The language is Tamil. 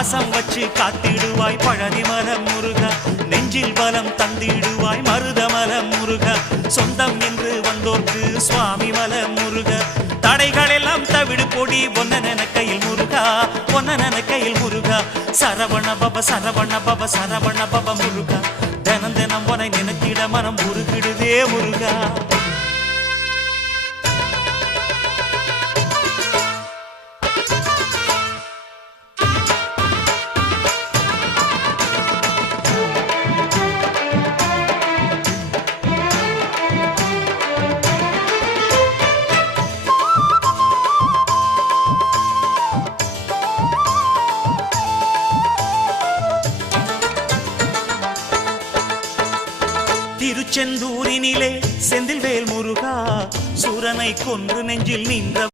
பாசம் வச்சு காத்திடுவாய் பழனிமலம் முருகா, நெஞ்சில் பலம் தந்திடுவாய் மருதமலம் முருகா, சொந்தம் என்று வந்தோர்க்கு சுவாமி மலம் முருகா, தடைகள் எல்லாம் தவிடு பொடி ஒன்னன கையில் முருகா, ஒன்னன கையில் முருகா, சரவண பப சரவண பப சரவண பப முருகா, தினம் தினம் உனை நினைத்திட மனம் உருகிடுதே முருகா. திருச்செந்தூரினிலே செந்தில்வேல் முருகா, சூரனை கொன்று நெஞ்சில் நின்ற